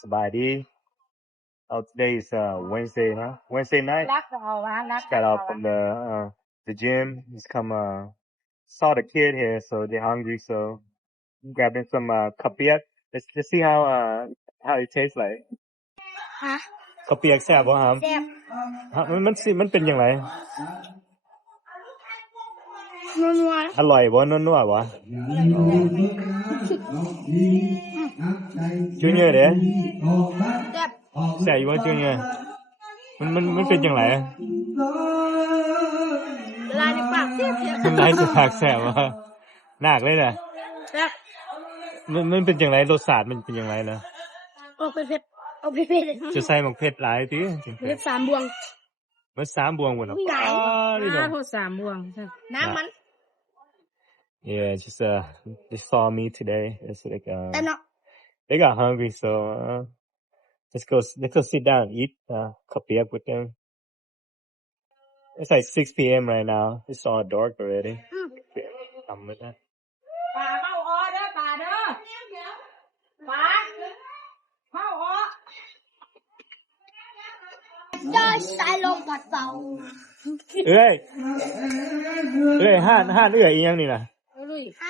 Sabadi. Today is Wednesday, huh? Wednesday night. Got out from the gym. Just come saw the kid here, so they're hungry. So grabbing some kapiak. Let's see how it tastes like. ฮะ kapiak แซ่บบ่ครับ แซ่บ มันเป็นจังได๋ นัว อร่อยบ่นัวๆบ่จูเนียร์เด้ แซ่บ แซ่บอยู่บ่จูเนียร์มันเป็นจังได๋ ลายในปากแซ่บ มันได้สากแซ่บบ่นากเลยน่ะ แซ่บ มันเป็นจังได๋รสชาติมันเป็นจังไดน่ะ ออกเผ็ดๆเอาเผ็ดๆ จะใส่หมกเผ็ดหลายติ เผ็ด3บวง มัน3บวงบ่เนาะ ใหญ่ นี่เนาะ โทษ3บวง น้ำมัน Yeah, just they saw me today. It's like แต่เนาะ they got hungry, so let's go sit down and eat kapiak with them. It's like 6 p.m. right now. It's all dark already. I'm with that. ปลาเข้าอ้อเด้อปลาเด้อปลาเข้าอ้อ ย่อยสายลมปัดเป่า เอ้ยห้านเอื้อยอีหยังนี่น่ะ ฮะ